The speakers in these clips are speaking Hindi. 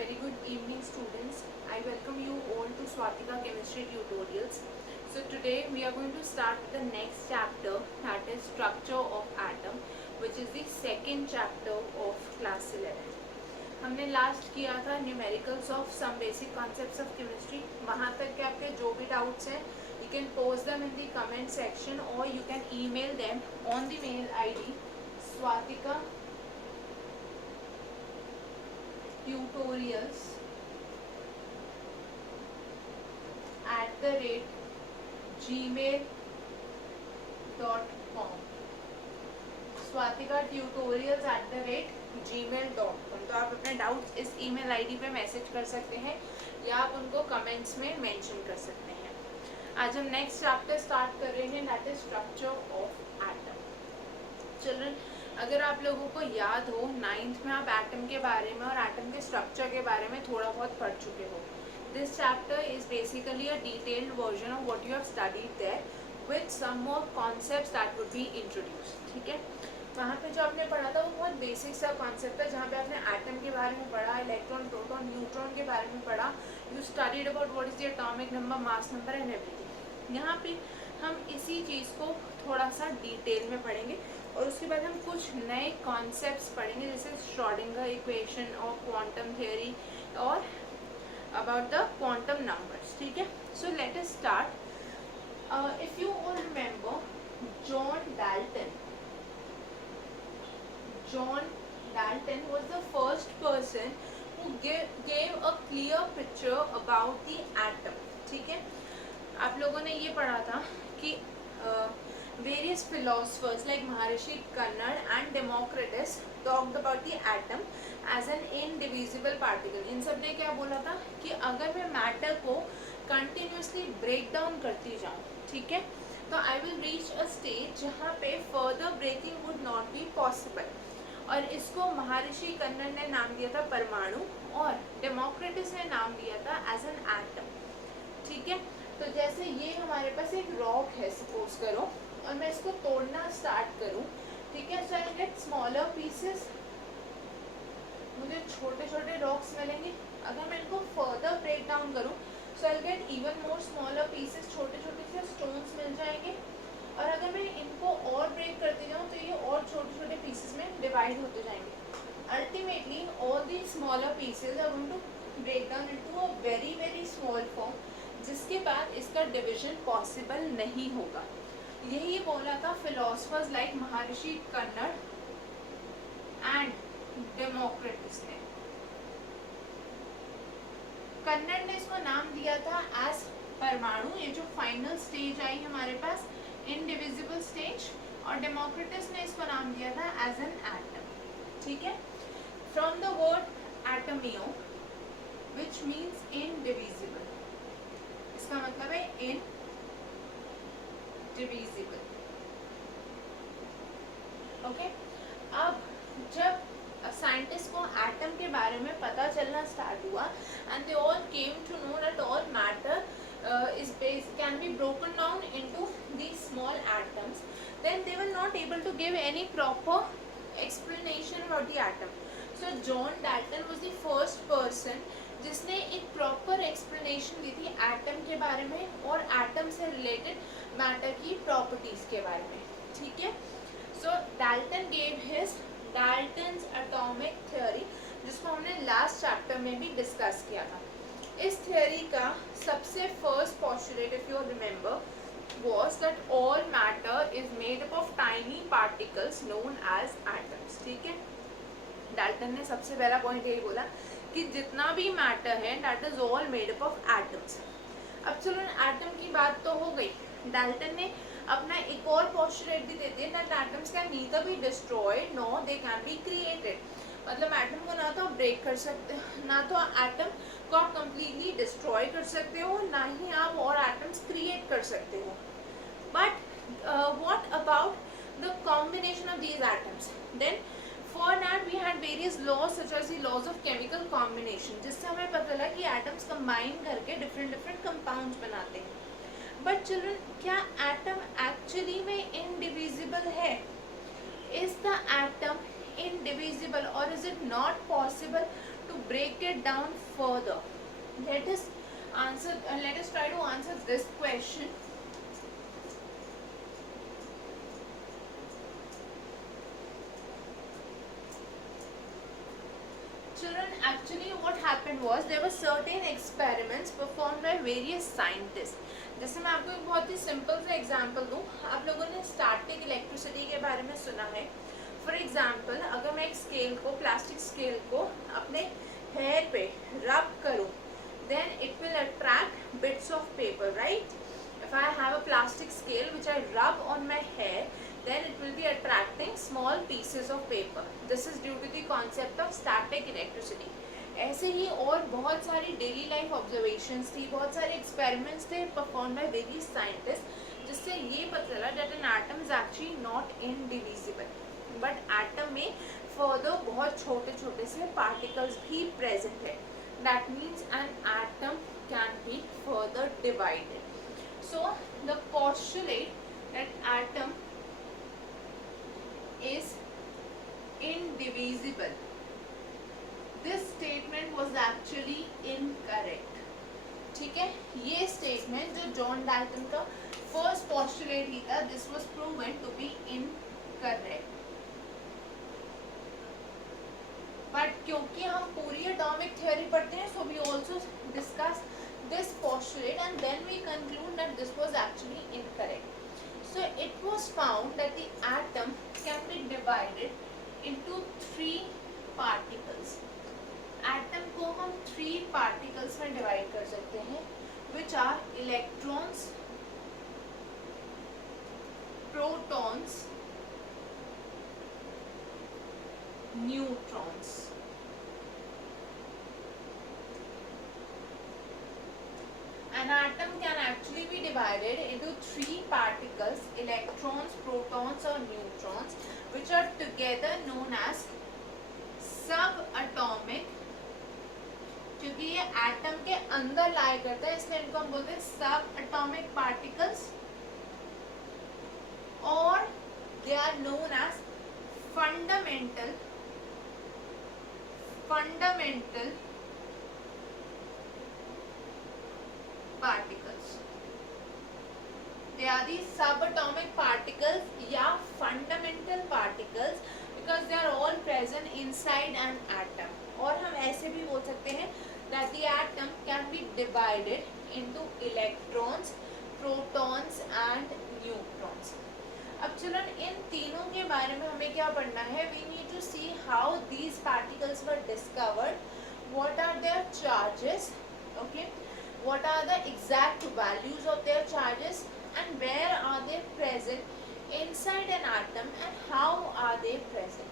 very good evening, students. I welcome you all to Swatika Chemistry Tutorials. So today we are going to start the next chapter, that is Structure of Atom, which is the second chapter of class 11. हमने लास्ट किया था numericals of some basic concepts of chemistry. वहाँ तक के आपके जो भी डाउट्स हैं you can post them in the comment section or you can email them on the mail ID swatika tutorials @gmail.com. swatika@gmail.com. तो आप अपने डाउट्स इस ईमेल आईडी पे मैसेज कर सकते हैं या आप उनको कमेंट्स में मेंशन कर सकते हैं. आज हम नेक्स्ट चैप्टर स्टार्ट कर रहे हैं, that is structure of atom. Children, अगर आप लोगों को याद हो 9th में आप एटम के बारे में और एटम के स्ट्रक्चर के बारे में थोड़ा बहुत पढ़ चुके हो. This chapter is basically a detailed version of what you have studied there with some more concepts that would be introduced. ठीक है, वहाँ पे जो आपने पढ़ा था वो बहुत बेसिक सा कॉन्सेप्ट था, जहाँ पे आपने एटम के बारे में पढ़ा, इलेक्ट्रॉन, प्रोटॉन, न्यूट्रॉन के बारे में पढ़ा. You studied about what is the atomic number, mass number and everything. यहाँ पे हम इसी चीज़ को थोड़ा सा डिटेल में पढ़ेंगे और उसके बाद हम कुछ नए कॉन्सेप्ट्स पढ़ेंगे, जैसे श्रोडिंगर इक्वेशन और क्वांटम थ्योरी और अबाउट द क्वांटम नंबर्स. ठीक है, so let us start. If you all remember John Dalton was the first person who gave a clear picture about the atom. ठीक है, आप लोगों ने ये पढ़ा था कि various philosophers like Maharshi Kanad and Democritus talked about the atom as an indivisible particle. इन सब ने क्या बोला था कि अगर मैं मैटर को कंटिन्यूसली ब्रेक डाउन करती जाऊँ, ठीक है, तो I will reach a stage जहाँ पे further breaking would not be possible. और इसको महर्षि कन्नड़ ने नाम दिया था परमाणु और डेमोक्रिटस ने नाम दिया था एज एन एटम. ठीक है, तो जैसे ये हमारे पास एक रॉक है सपोज करो और मैं इसको तोड़ना स्टार्ट करूं. ठीक है, सो आई गेट स्मॉलर पीसेस, मुझे छोटे छोटे रॉक्स मिलेंगे. अगर मैं इनको फर्दर ब्रेक डाउन करूं so I get even more smaller pieces, छोटे छोटे से स्टोन्स मिल जाएंगे. और अगर मैं इनको और ब्रेक करती जाऊँ तो ये और छोटे छोटे पीसेस में डिवाइड होते जाएंगे. Ultimately all the smaller pieces are going to break down into a very very small form, जिसके बाद इसका डिवीजन पॉसिबल नहीं होगा. यही बोला था philosophers like Maharshi Kanad and Democritus ने. कन्नड़ ने इसको नाम दिया था एज परमाणु, ये जो फाइनल स्टेज आई हमारे पास इनडिविजिबल स्टेज, और डेमोक्रिटस ने इसको नाम दिया था एज एन एटम. ठीक है, from the word atomos which means indivisible. इसका मतलब है इनडिविजिबल. ओके, अब जब साइंटिस्ट को एटम के बारे में पता चलना स्टार्ट हुआ and they all came to know that all matter can be broken down into these small atoms, then they were not able to give any proper explanation about the atom. So John Dalton was the first person जिसने एक प्रॉपर एक्सप्लेनेशन दी थी एटम के बारे में और एटम से रिलेटेड मैटर की प्रॉपर्टीज के बारे में. ठीक है, so Dalton gave his Dalton's atomic theory, जिसको हमने लास्ट चैप्टर में भी डिस्कस किया था. इस थ्योरी का सबसे first postulate, if you remember, was that all matter is made up of tiny particles known as atoms. ठीक है, डाल्टन ने सबसे पहला पॉइंट यही बोला कि जितना भी मैटर है that is all made up of atoms. अब चलो एटम की बात तो हो गई. डाल्टन ने अपना एक और पोस्टुलेट भी दे दिया that atoms can neither be destroyed nor they can be created. मतलब एटम को ना तो आप ब्रेक कर सकते हो, ना तो एटम को आप कम्प्लीटली डिस्ट्रॉय कर सकते हो, ना ही आप और एटम्स क्रिएट कर सकते हो. But what about the combination of these atoms? Then for that we had various laws such as the laws of chemical combination, जिससे हमें पता चला कि एटम्स कंबाइन करके डिफरेंट डिफरेंट कंपाउंड्स बनाते हैं. बट चिल्ड्रन, क्या एटम एक्चुअली में इनडिविजिबल है? Is the atom indivisible or is it not possible to break it down further. Let us try to answer this question. Children, actually what happened was there were certain experiments performed by various scientists. जैसे मैं आपको एक बहुत ही सिंपल सा एग्जांपल दूं, आप लोगों ने स्टैटिक इलेक्ट्रिसिटी के बारे में सुना है. फॉर एग्जांपल, अगर मैं एक स्केल को, प्लास्टिक स्केल को अपने हेयर पे रब करूं, then it will attract bits of paper, right? If I have a plastic scale which I rub on my hair, then it will be attracting small pieces of paper. This is due to the concept of static electricity. ऐसे ही और बहुत सारी डेली लाइफ ऑब्जर्वेशंस थी, बहुत सारे एक्सपेरिमेंट्स थे परफॉर्म बाय वेरियस साइंटिस्ट, जिससे ये पता चला that an atom is actually not indivisible, but atom में फर्दर बहुत छोटे छोटे से पार्टिकल्स भी प्रेजेंट है. That means an atom can be further divided. So the postulate that atom is indivisible, this statement was actually incorrect. ठीक है, ये स्टेटमेंट जो जॉन डाल्टन का फर्स्ट पोस्टुलेट ही था, this was proven to be incorrect. But क्योंकि हम पूरी एटॉमिक थ्योरी पढ़ते हैं, so we also discuss this postulate and then we conclude that this was actually incorrect. So it was found that the atom can be divided into 3 particles. Atom को हम 3 particles में divide कर सकते हैं, which are electrons, protons, neutrons. An atom can actually be divided into 3 particles, electrons, protons or neutrons, which are together known as subatomic. क्योंकि ये एटम के अंदर लाई करता है, इसलिए इनको हम बोलते हैं subatomic particles, और they are known as fundamental particles. They are the subatomic particles या fundamental particles because they are all present inside an atom. और हम ऐसे भी बोल सकते हैं that the atom can be divided into electrons, protons and neutrons. अब चलो इन तीनों के बारे में हमें क्या पढ़ना है? We need to see how these particles were discovered, what are their charges, okay? What are the exact values of their charges and where are they present inside an atom and how are they present.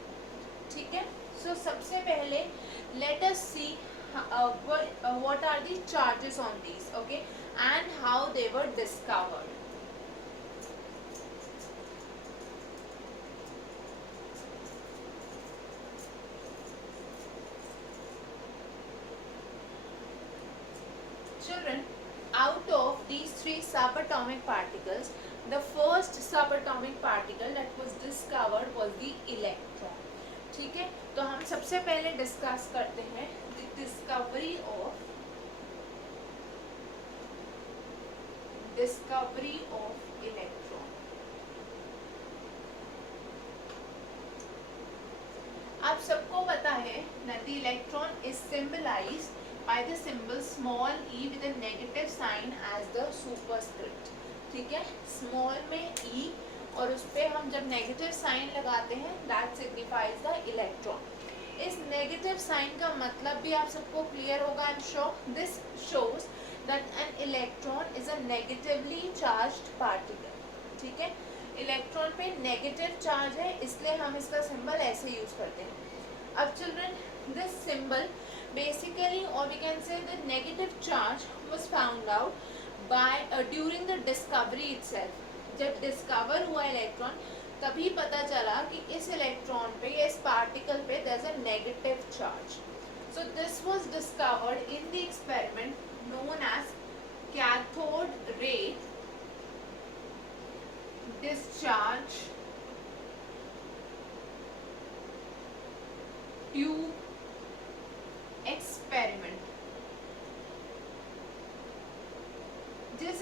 ठीक है, so सबसे पहले let us see what are the charges on these, okay, and how they were discovered. Children, out of these 3 subatomic particles, the first subatomic particle that was discovered was the electron. ठीक है, तो हम सबसे पहले डिस्कस करते हैं the discovery of electron. आप सबको पता है that the electron is symbolized by the symbol small e with a negative sign as the superscript. ठीक है, स्मॉल में e और उस पर हम जब नेगेटिव साइन लगाते हैं दैट सिग्निफाइज द इलेक्ट्रॉन. इस नेगेटिव साइन का मतलब भी आप सबको क्लियर होगा, I am sure. This shows that an electron is a negatively charged particle. ठीक है, इलेक्ट्रॉन पे नेगेटिव चार्ज है, इसलिए हम इसका सिंबल ऐसे यूज करते हैं. अब children, this symbol basically, or we can say the negative charge was found out by during the discovery itself. जब डिस्कवर हुआ इलेक्ट्रॉन तभी पता चला कि इस इलेक्ट्रॉन पे या इस पार्टिकल पे there is a negative charge. So this was discovered in the experiment known as cathode ray discharge tube experiment.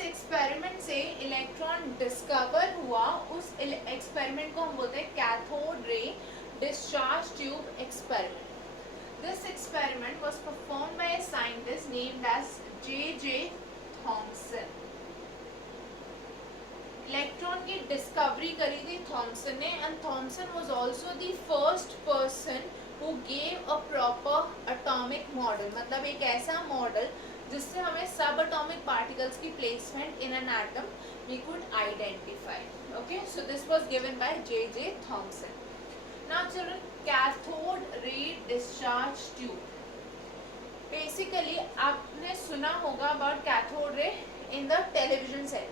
Experiment से इलेक्ट्रॉन डिस्कवर हुआ, उस एक्सपेरिमेंट को हम बोलते हैं cathode ray discharge tube experiment. This experiment was performed by a scientist named as J Thomson. Electron की डिस्कवरी करी थी थॉमसन ने, and Thomson was also the first person who gave a proper atomic model, मतलब एक ऐसा मॉडल जिससे हमें सब एटॉमिक पार्टिकल्स की placement in an atom we could identify. Okay, so this was given by J Thomson. Now children, cathode ray discharge tube, basically आपने सुना होगा about cathode ray in the television set.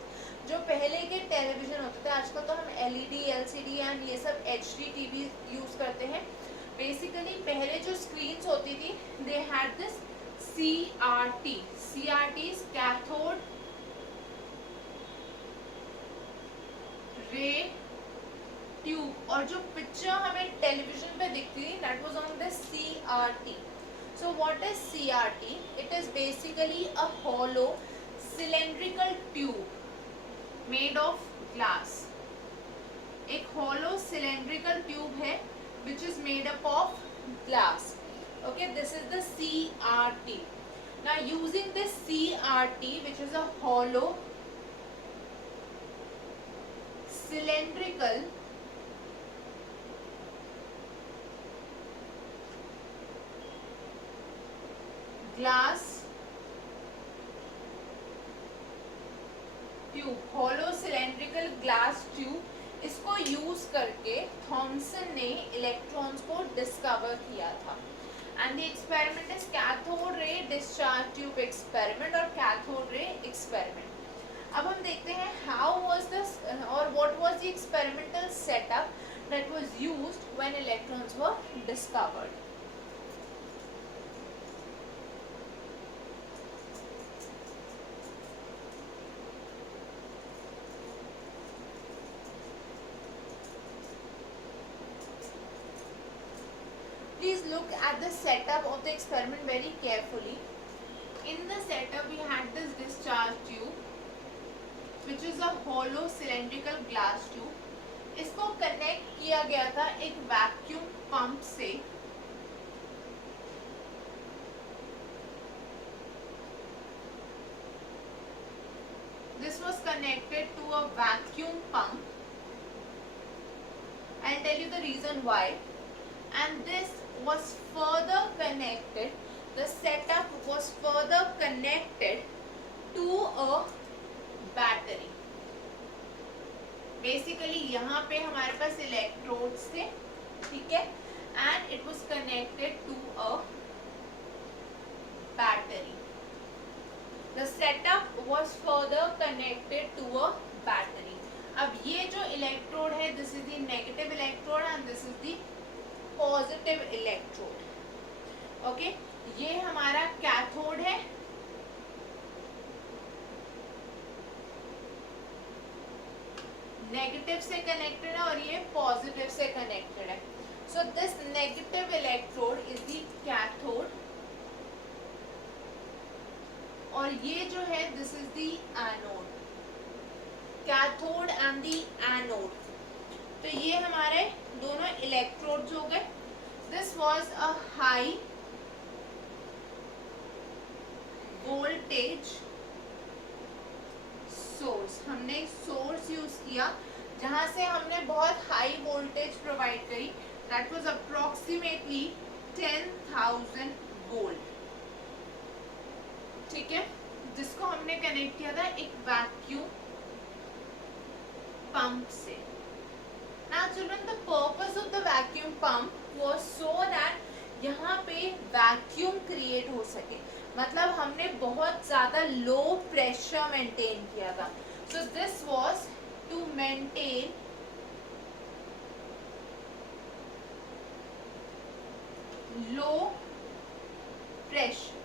जो पहले के टेलीविजन होते थे, आजकल तो हम एलईडी, एलसीडी एंड ये सब एचडी टीवी यूज करते हैं। बेसिकली पहले जो स्क्रीन्स होती थी, they had this CRT. CRT is cathode ray tube, और जो पिक्चर हमें टेलीविजन पे दिखती थी that was on the CRT. So what is CRT? It is basically a hollow cylindrical tube made of glass. एक hollow cylindrical tube है which is made up of glass. Okay, this is the CRT. Now using this CRT, which is a hollow cylindrical glass tube, hollow cylindrical glass tube, इसको यूज करके थॉमसन ने इलेक्ट्रॉन्स को डिस्कवर किया था। And the experiment is cathode ray discharge tube experiment और कैथोड रे एक्सपेरिमेंट। अब हम देखते हैं हाउ वाज दिस और what was the experimental setup that was used when electrons were discovered. Please look at the setup of the experiment very carefully. In the setup we had this discharge tube which is a hollow cylindrical glass tube. इसको कनेक्ट किया गया था एक वैक्यूम पंप से। This was connected to a vacuum pump. I'll tell you the reason why. And this was further connected, the setup was further connected to a battery. Basically यहाँ पे हमारे पास इलेक्ट्रोड्स थे, ठीक है, and it was connected to a battery. The setup was further connected to a battery. अब ये जो इलेक्ट्रोड है, this is the negative electrode and this is the positive electrode. Okay, ये हमारा कैथोड है, नेगेटिव से कनेक्टेड है, और ये पॉजिटिव से कनेक्टेड है। So this negative electrode is the cathode, और ये जो है this is the anode. Cathode and the anode, तो ये हमारे दोनों इलेक्ट्रोड्स हो गए। This was a high voltage source, हमने सोर्स यूज किया जहां से हमने बहुत हाई वोल्टेज प्रोवाइड करी, दैट वाज अप्रोक्सीमेटली 10,000 वोल्ट, ठीक है, जिसको हमने कनेक्ट किया था एक वैक्यूम पंप से। Now children, the purpose of the vacuum pump was so that यहाँ पे वैक्यूम क्रिएट हो सके, मतलब हमने बहुत ज़्यादा लो प्रेशर मेंटेन किया था। So this was to maintain low pressure.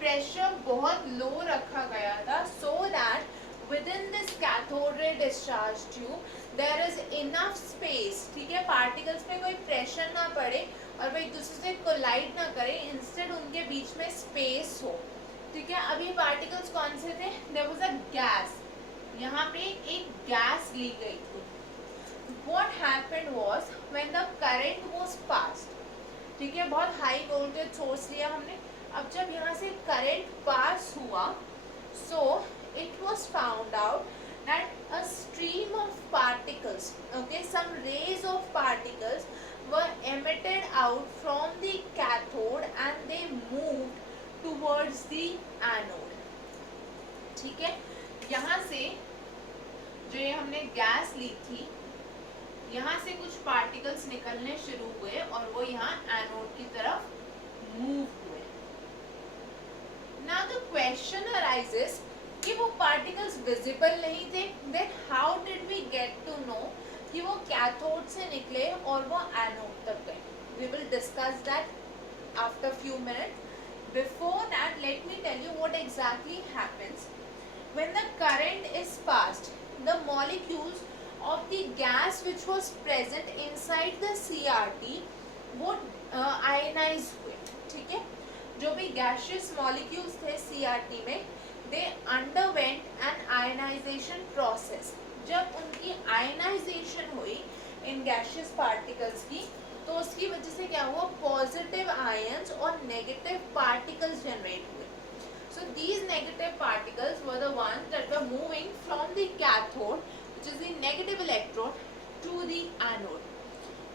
Pressure बहुत लो रखा गया था, so that within this cathode ray discharge tube there is enough space, ठीक है, पार्टिकल्स पे कोई प्रेशर ना पड़े और वो एक दूसरे से कोलाइड ना करे, इंस्टेड उनके बीच में स्पेस हो, ठीक है, अब ये पार्टिकल्स कौन से थे? देयर वाज अ गैस, यहाँ पे एक गैस ली गई थी. What happened was when the current was passed, ठीक है, बहुत हाई वोल्टेज सोर्स लिया हमने. अब जब यहाँ से करंट पास हुआ, so it was found out that a stream of particles, okay, some rays of particles were emitted out from the cathode and they moved towards the anode. ठीक है, यहाँ से जो ये हमने गैस ली थी, यहाँ से कुछ पार्टिकल्स निकलने शुरू हुए और वो यहाँ एनोड की तरफ मूव हुए. नाउ द क्वेश्चन अराइजेस कि वो पार्टिकल्स विजिबल नहीं थे, then how did we get to know कि वो कैथोड से निकले और वो एनोड तक गए? We will discuss that after few minutes. Before that, let me tell you what exactly happens. When the current is passed, the molecules of the gas which was present inside the CRT would ionize हुए. ठीक है, जो भी gaseous molecules थे CRT में, they underwent an ionization process. जब उनकी ionization हुई इन gaseous particles की, तो उसकी वजह से क्या हुआ? पॉजिटिव आयंस और नेगेटिव पार्टिकल्स जनरेट हुए. So these negative particles were the ones that were moving from the cathode which is the negative electrode to the anode.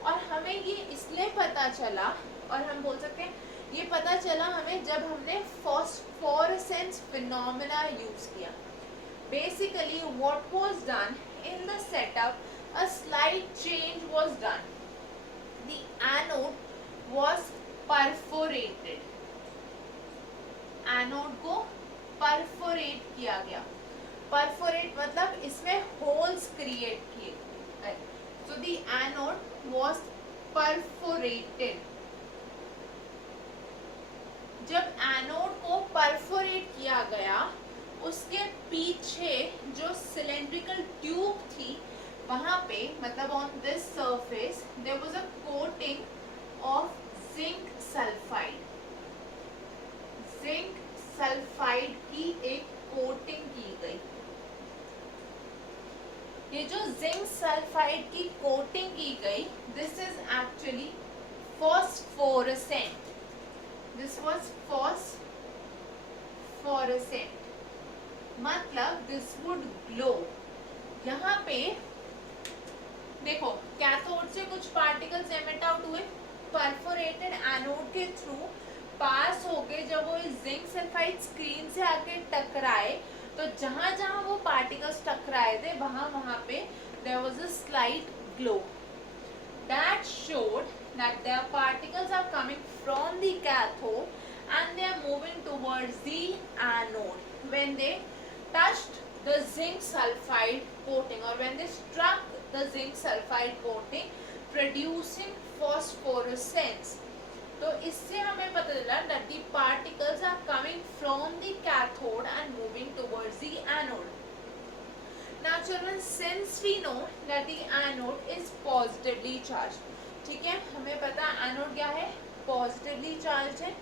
और हमें ये इसलिए पता चला, और हम बोल सकते हैं ये पता चला हमें जब हमने फॉस्फोरेसेंस फिनोमेना यूज किया. Basically what was done in the setup, a slight change was done. The anode was perforated. Anode को perforate किया गया. Perforate मतलब इसमें holes create किए. So the anode was perforated. जब एनोड को परफोरेट किया गया, उसके पीछे जो सिलेंड्रिकल ट्यूब थी वहाँ पे, मतलब on this surface there was a coating of zinc sulphide. Zinc sulphide की एक कोटिंग की गई. ये जो जिंक सल्फाइड की कोटिंग की गई, this is actually phosphorescent. This was phosphorescent, मतलब दिस वुड ग्लो. यहाँ पे देखो, कैथोड से कुछ पार्टिकल्स एमिट आउट हुए, परफोरेटेड एनोड के थ्रू पास होके जब वो इस जिंक सल्फाइड स्क्रीन से आके टकराए, तो जहां जहां वो पार्टिकल्स टकराए थे वहां पे there was a slight glow. That showed that the particles are coming from the cathode and they are moving towards the anode when they touched the zinc sulfide coating or when they struck the zinc sulfide coating producing phosphorescence. तो इससे हमें पता चला that the particles are coming from the cathode and moving towards the anode. Now children, since we know that the anode is positively charged, ठीक है, हमें पता एनोड क्या है? पॉजिटिवली चार्ज है.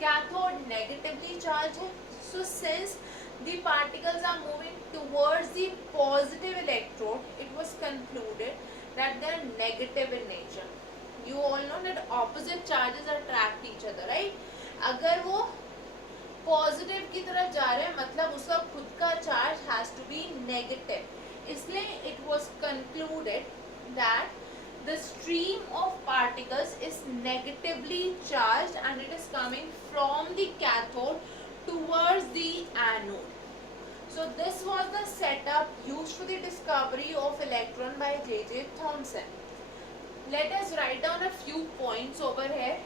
Cathode negatively charged है. So since the particles are moving towards the positive electrode, it was concluded that they are negative in nature. You all know that opposite charges attract each other, right? अगर वो पॉजिटिव की तरफ जा रहे हैं, मतलब उसका खुद का charge has to be negative. इसलिए it was concluded that the stream of particles is negatively charged and it is coming from the cathode towards the anode. So this was the setup used for the discovery of electron by J.J. Thomson. Let us write down a few points over here.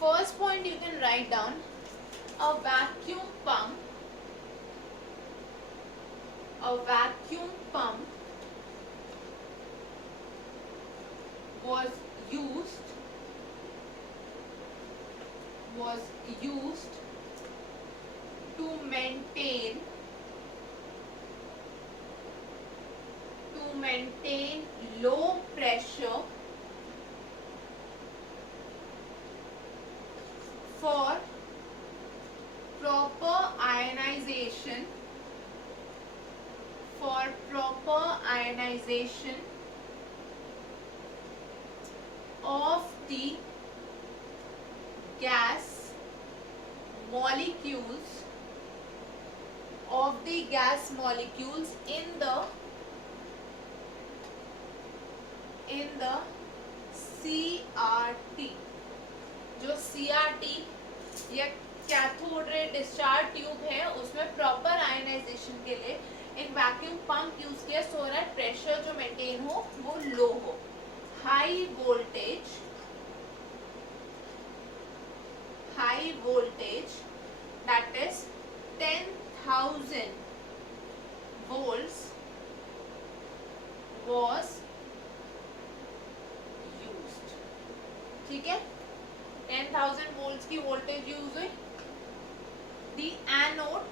First point you can write down, a vacuum pump was used to maintain maintain low pressure for proper ionization of the gas molecules in the CRT. जो CRT या कैथोड रे डिस्चार्ज ट्यूब है उसमें प्रॉपर आयनाइजेशन के लिए एक वैक्यूम पंप यूज किया सो दैट प्रेशर जो मेंटेन हो वो लो हो. High voltage that is 10,000 volts was used. ठीक है, 10,000 volts की वोल्टेज यूज हुई. The anode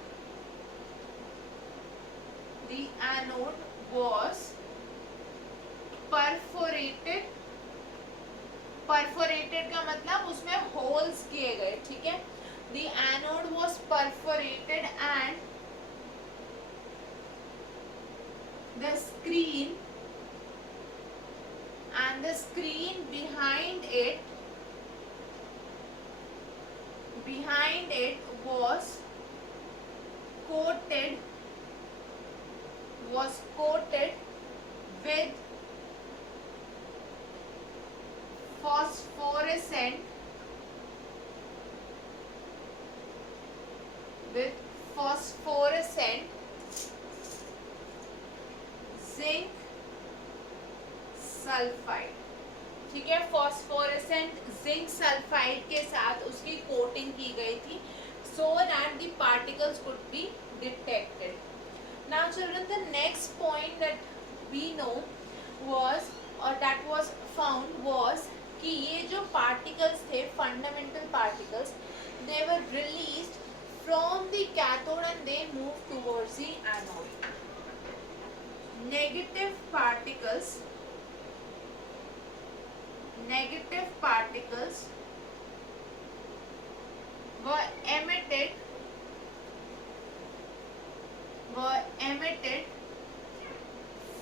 was perforated का मतलब उसमें होल्स किए गए. ठीक है, the anode was perforated and the screen behind it was coated with phosphorescent zinc sulphide. ठीक है, फॉस्फोरेसेंट जिंक सल्फाइड के साथ उसकी कोटिंग की गई थी so that the particles could be detected. Now children, the next point that we know was found was कि ये जो particles थे fundamental particles, they were released from the cathode and they moved towards the anode. Negative particles were emitted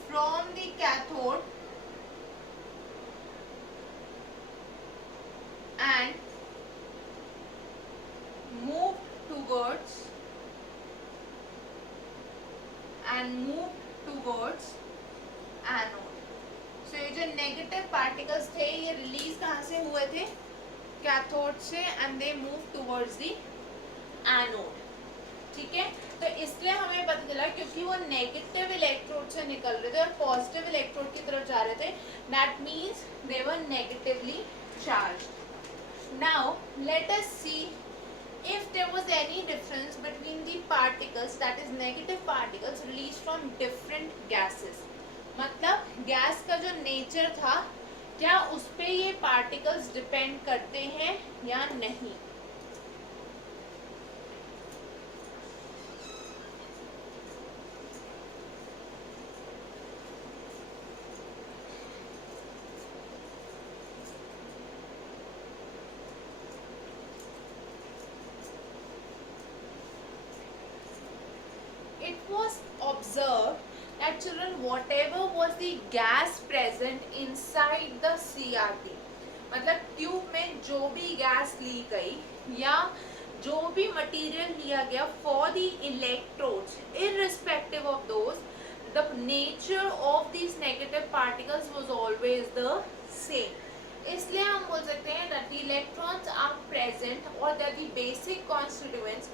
from the cathode and moved towards anode. So ये जो नेगेटिव पार्टिकल्स थे ये रिलीज कहाँ से हुए थे? कैथोड से, and they move towards the anode. ठीक है, तो इसलिए हमें पता चला क्योंकि वो नेगेटिव इलेक्ट्रोड से निकल रहे थे और पॉजिटिव इलेक्ट्रोड की तरफ जा रहे थे. That means they were negatively charged. Now let us see if there was any difference between the particles, that is negative particles released from different gases. मतलब गैस का जो नेचर था क्या उस पे ये पार्टिकल्स डिपेंड करते हैं या नहीं. It was observed that children, whatever was the gas present inside the CRT, मतलब ट्यूब में जो भी गैस ली गई या जो भी मटेरियल लिया गया for the electrodes, irrespective of those, the nature of these negative particles was always the same. इसलिए हम बोल सकते हैं that the electrons are present or that the basic constituents